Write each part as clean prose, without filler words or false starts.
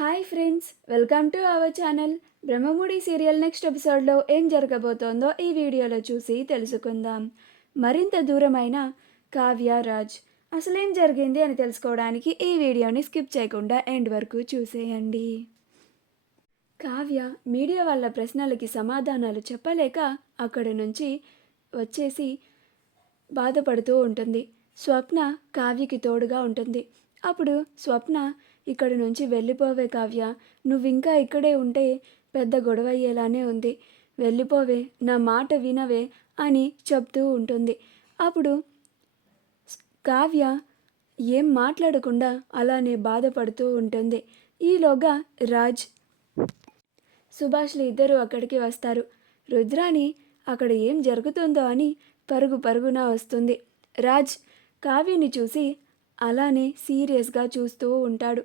Hi friends, welcome to our channel. Brahmamudi serial next ఎపిసోడ్లో ఏం జరగబోతోందో ఈ వీడియోలో చూసి తెలుసుకుందాం. మరింత దూరమైన కావ్య రాజ్ అసలేం జరిగింది అని తెలుసుకోవడానికి ఈ వీడియోని స్కిప్ చేయకుండా ఎండ్ వరకు చూసేయండి. కావ్య మీడియా వాళ్ళ ప్రశ్నలకి సమాధానాలు చెప్పలేక అక్కడి నుంచి వచ్చేసి బాధపడుతూ ఉంటుంది. స్వప్న కావ్యకి తోడుగా ఉంటుంది. అప్పుడు స్వప్న, ఇక్కడి నుంచి వెళ్ళిపోవే కావ్య, నువ్వింకా ఇక్కడే ఉంటే పెద్ద గొడవ అయ్యేలానే ఉంది, వెళ్ళిపోవే, నా మాట వినవే అని చెప్తూ ఉంటుంది. అప్పుడు కావ్య ఏం మాట్లాడకుండా అలానే బాధపడుతూ ఉంటుంది. ఈలోగా రాజ్, సుభాష్లు ఇద్దరు అక్కడికి వస్తారు. రుద్రాని అక్కడ ఏం జరుగుతుందో అని పరుగు పరుగున వస్తుంది. రాజ్ కావ్యని చూసి అలానే సీరియస్గా చూస్తూ ఉంటాడు.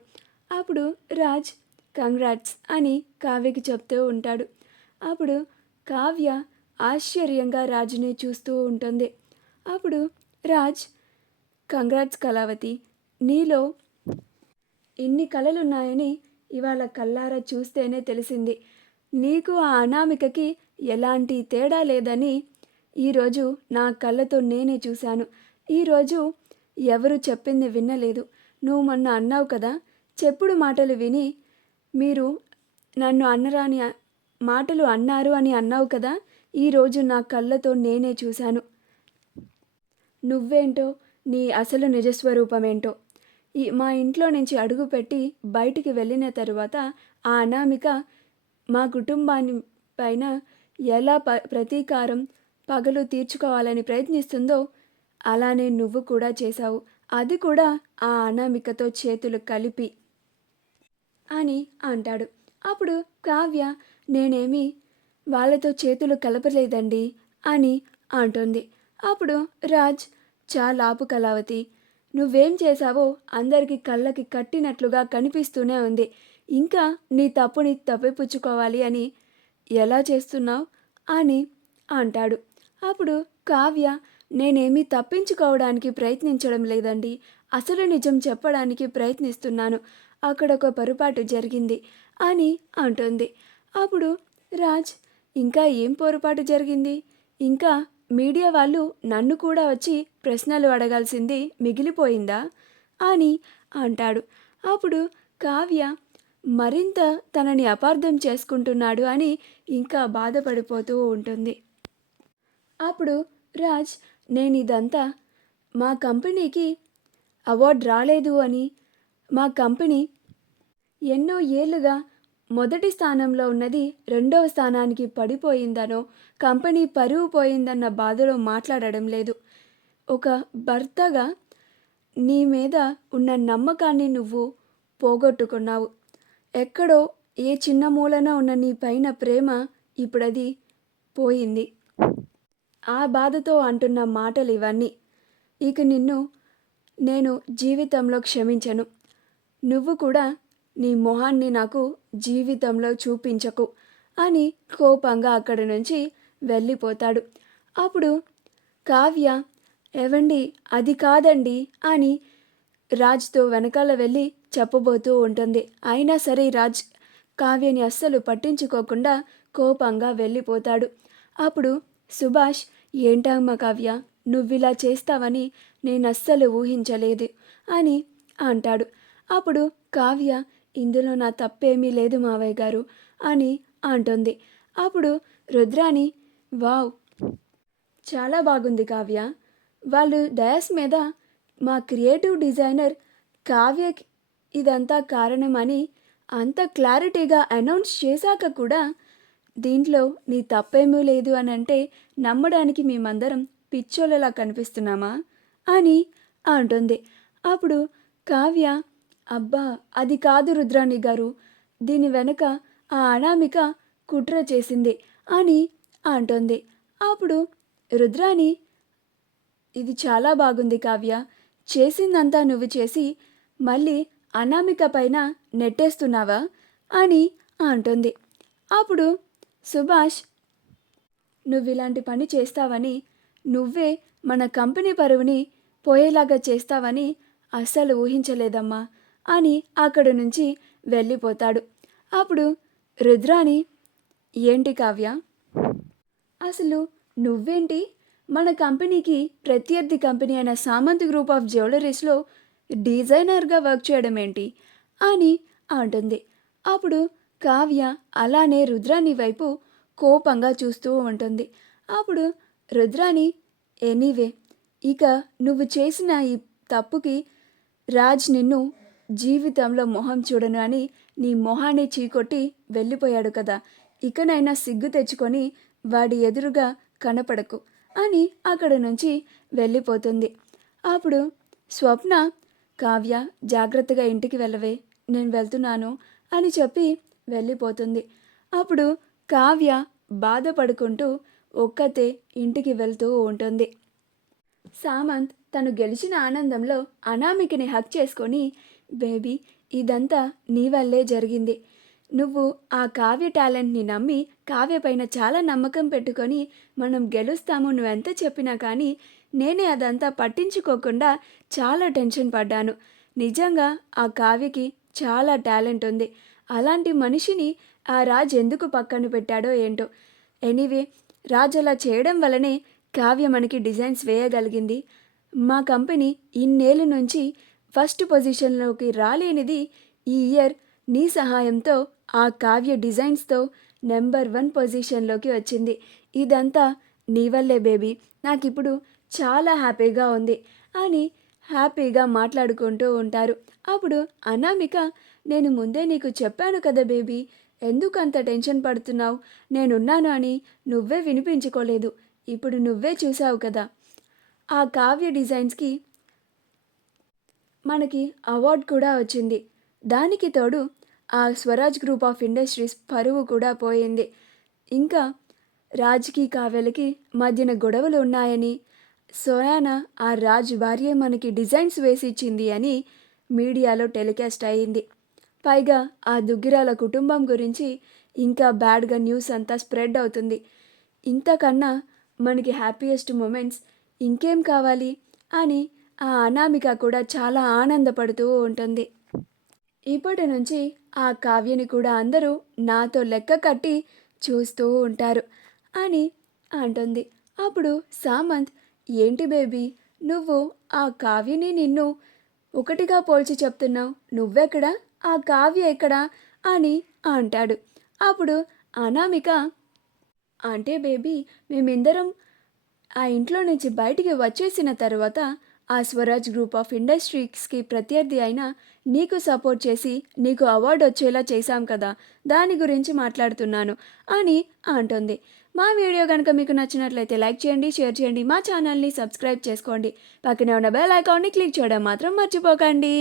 అప్పుడు రాజ్ కంగ్రాట్స్ అని కావ్యకి చెప్తూ ఉంటాడు. అప్పుడు కావ్య ఆశ్చర్యంగా రాజుని చూస్తూ ఉంటుంది. అప్పుడు రాజ్, కంగ్రాట్స్ కళావతి, నీలో ఇన్ని కళలున్నాయని ఇవాళ కళ్ళారా చూస్తేనే తెలిసింది. నీకు ఆ అనామికకి ఎలాంటి తేడా లేదని ఈరోజు నా కళ్ళతో నేనే చూశాను. ఈరోజు ఎవరు చెప్పింది వినలేదు. నువ్వు మొన్న అన్నావు కదా, చెప్పుడు మాటలు విని మీరు నన్ను అన్నరాని మాటలు అన్నారు అని అన్నావు కదా, ఈరోజు నా కళ్ళతో నేనే చూశాను. నువ్వేంటో, నీ అసలు నిజస్వరూపమేంటో. మా ఇంట్లో నుంచి అడుగుపెట్టి బయటికి వెళ్ళిన తరువాత ఆ అనామిక మా కుటుంబాన్ని పైన ఎలా ప్రతీకారం పగలు తీర్చుకోవాలని ప్రయత్నిస్తుందో అలానే నువ్వు కూడా చేశావు. అది కూడా ఆ అనామికతో చేతులు కలిపి అని అంటాడు. అప్పుడు కావ్య, నేనేమి వాళ్ళతో చేతులు కలపలేదండి అని అంటుంది. అప్పుడు రాజ్, చాలాపు కళావతి, నువ్వేం చేశావో అందరికీ కళ్ళకి కట్టినట్లుగా కనిపిస్తూనే ఉంది. ఇంకా నీ తప్పుని తప్పిపుచ్చుకోవాలి అని ఎలా చేస్తున్నావు అని అంటాడు. అప్పుడు కావ్య, నేనేమీ తప్పించుకోవడానికి ప్రయత్నించడం లేదండి, అసలు నిజం చెప్పడానికి ప్రయత్నిస్తున్నాను. అక్కడ ఒక పొరపాటు జరిగింది అని అంటుంది. అప్పుడు రాజ్, ఇంకా ఏం పొరపాటు జరిగింది? ఇంకా మీడియా వాళ్ళు నన్ను కూడా వచ్చి ప్రశ్నలు అడగాల్సింది మిగిలిపోయిందా అని అంటాడు. అప్పుడు కావ్య మరింత తనని అపార్థం చేసుకుంటున్నాడు అని ఇంకా బాధపడిపోతూ ఉంటుంది. అప్పుడు రాజ్, నేను ఇదంతా మా కంపెనీకి అవార్డు రాలేదు అని, మా కంపెనీ ఎన్నో ఏళ్ళుగా మొదటి స్థానంలో ఉన్నది రెండవ స్థానానికి పడిపోయిందనో, కంపెనీ పరువు పోయిందన్న బాధలో మాట్లాడడం లేదు. ఒక భర్తగా నీ మీద ఉన్న నమ్మకాన్ని నువ్వు పోగొట్టుకున్నావు. ఎక్కడో ఏ చిన్న మూలన ఉన్న నీ పైన ప్రేమ ఇప్పుడది పోయింది. ఆ బాధతో అంటున్న మాటలు ఇవన్నీ. ఇక నిన్ను నేను జీవితంలో క్షమించను. నువ్వు కూడా నీ మొహాన్ని నాకు జీవితంలో చూపించకు అని కోపంగా అక్కడి నుంచి వెళ్ళిపోతాడు. అప్పుడు కావ్య, ఏవండి అది కాదండి అని రాజ్తో వెనకాల వెళ్ళి చెప్పబోతూ ఉంటుంది. అయినా సరే రాజ్ కావ్యని అస్సలు పట్టించుకోకుండా కోపంగా వెళ్ళిపోతాడు. అప్పుడు సుభాష్, ఏంటమ్మా కావ్య, నువ్విలా చేస్తావని నేను అస్సలు ఊహించలేదు అని అంటాడు. అప్పుడు కావ్య, ఇందులో నా తప్పేమీ లేదు మావయ్య గారు అని అంటుంది. అప్పుడు రుద్రాని, వావ్, చాలా బాగుంది కావ్య, వాళ్ళు డయాస్ మీద మా క్రియేటివ్ డిజైనర్ కావ్య ఇదంతా కారణం అని అంత క్లారిటీగా అనౌన్స్ చేశాక కూడా దీంట్లో నీ తప్పేమీ లేదు అని అంటే నమ్మడానికి మేమందరం పిచ్చోళ్ళలా కనిపిస్తున్నామా అని అంటుంది. అప్పుడు కావ్య, అబ్బా అది కాదు రుద్రాణి గారు, దీని వెనక ఆ అనామిక కుట్ర చేసింది అని అంటుంది. అప్పుడు రుద్రాణి, ఇది చాలా బాగుంది కావ్య, చేసిందంతా నువ్వు చేసి మళ్ళీ అనామిక పైన నెట్టేస్తున్నావా అని అంటుంది. అప్పుడు సుభాష్, నువ్విలాంటి పని చేస్తావని, నువ్వే మన కంపెనీ పరువుని పోయేలాగా చేస్తావని అస్సలు ఊహించలేదమ్మా అని అక్కడి నుంచి వెళ్ళిపోతాడు. అప్పుడు రుద్రాని, ఏంటి కావ్య, అసలు నువ్వేంటి మన కంపెనీకి ప్రత్యర్థి కంపెనీ అయిన సామంత్ గ్రూప్ ఆఫ్ జ్యువెలరీస్లో డిజైనర్గా వర్క్ చేయడం ఏంటి అని అంటుంది. అప్పుడు కావ్య అలానే రుద్రాని వైపు కోపంగా చూస్తూ ఉంటుంది. అప్పుడు రుద్రాని, ఎనీవే, ఇక నువ్వు చేసిన ఈ తప్పుకి రాజ్ నిన్ను జీవితంలో మొహం చూడను అని నీ మొహాన్ని చీకొట్టి వెళ్ళిపోయాడు కదా, ఇకనైనా సిగ్గు తెచ్చుకొని వాడి ఎదురుగా కనపడకు అని అక్కడ నుంచి వెళ్ళిపోతుంది. అప్పుడు స్వప్న, కావ్య జాగ్రత్తగా ఇంటికి వెళ్ళవే, నేను వెళ్తున్నాను అని చెప్పి వెళ్ళిపోతుంది. అప్పుడు కావ్య బాధపడుకుంటూ ఒక్కతే ఇంటికి వెళ్తూ ఉంటుంది. సామంత్ తను గెలిచిన ఆనందంలో అనామికని హక్ చేసుకొని, బేబీ, ఇదంతా నీ వల్లే జరిగింది. నువ్వు ఆ కావ్య టాలెంట్ని నమ్మి కావ్య పైన చాలా నమ్మకం పెట్టుకొని మనం గెలుస్తాము నువ్వెంత చెప్పినా కానీ నేనే అదంతా పట్టించుకోకుండా చాలా టెన్షన్ పడ్డాను. నిజంగా ఆ కావ్యకి చాలా టాలెంట్ ఉంది. అలాంటి మనిషిని ఆ రాజ్ ఎందుకు పక్కన పెట్టాడో ఏంటో. ఎనీవే, రాజ్ అలా చేయడం వల్లనే కావ్య మనకి డిజైన్స్ వేయగలిగింది. మా కంపెనీ ఇన్నేళ్ళ నుంచి ఫస్ట్ పొజిషన్లోకి రాలేనిది ఈ ఇయర్ నీ సహాయంతో ఆ కావ్య డిజైన్స్తో నెంబర్ 1 పొజిషన్లోకి వచ్చింది. ఇదంతా నీ వల్లే బేబీ, నాకిప్పుడు చాలా హ్యాపీగా ఉంది అని హ్యాపీగా మాట్లాడుకుంటూ ఉంటారు. అప్పుడు అనామిక, నేను ముందే నీకు చెప్పాను కదా బేబీ, ఎందుకు అంత టెన్షన్ పడుతున్నావు, నేనున్నాను అని నువ్వే వినిపించుకోలేదు. ఇప్పుడు నువ్వే చూసావు కదా, ఆ కావ్య డిజైన్స్కి మనకి అవార్డు కూడా వచ్చింది. దానికి తోడు ఆ స్వరాజ్ గ్రూప్ ఆఫ్ ఇండస్ట్రీస్ పరువు కూడా పోయింది. ఇంకా రాజ్కి కావ్యలకి మధ్యన గొడవలు ఉన్నాయని, సోయాన ఆ రాజ్ భార్య మనకి డిజైన్స్ వేసి ఇచ్చింది అని మీడియాలో టెలికాస్ట్ అయ్యింది. పైగా ఆ దుగ్గిరాల కుటుంబం గురించి ఇంకా బ్యాడ్గా న్యూస్ అంతా స్ప్రెడ్ అవుతుంది. ఇంతకన్నా మనకి హ్యాపీయెస్ట్ మూమెంట్స్ ఇంకేం కావాలి అని ఆ అనామిక కూడా చాలా ఆనందపడుతూ ఉంటుంది. ఇప్పటి నుంచి ఆ కావ్యని కూడా అందరూ నాతో లెక్క కట్టి చూస్తూ ఉంటారు అని అంటుంది. అప్పుడు సామంత్, ఏంటి బేబీ, నువ్వు ఆ కావ్యని నిన్ను ఒకటిగా పోల్చి చెప్తున్నావు, నువ్వెక్కడా, ఆ కావ్య ఎక్కడా అని అంటాడు. అప్పుడు అనామిక, అంటే బేబీ, మేమిద్దరం ఆ ఇంట్లో నుంచి బయటికి వచ్చేసిన తర్వాత ఆ స్వరాజ్ గ్రూప్ ఆఫ్ ఇండస్ట్రీస్కి ప్రత్యర్థి అయినా నీకు సపోర్ట్ చేసి నీకు అవార్డు వచ్చేలా చేశాం కదా, దాని గురించి మాట్లాడుతున్నాను అని అంటుంది. మా వీడియో కనుక మీకు నచ్చినట్లయితే లైక్ చేయండి, షేర్ చేయండి, మా ఛానల్ని సబ్స్క్రైబ్ చేసుకోండి, పక్కనే ఉన్న బెల్ ఐకాన్ని క్లిక్ చేయడం మాత్రం మర్చిపోకండి.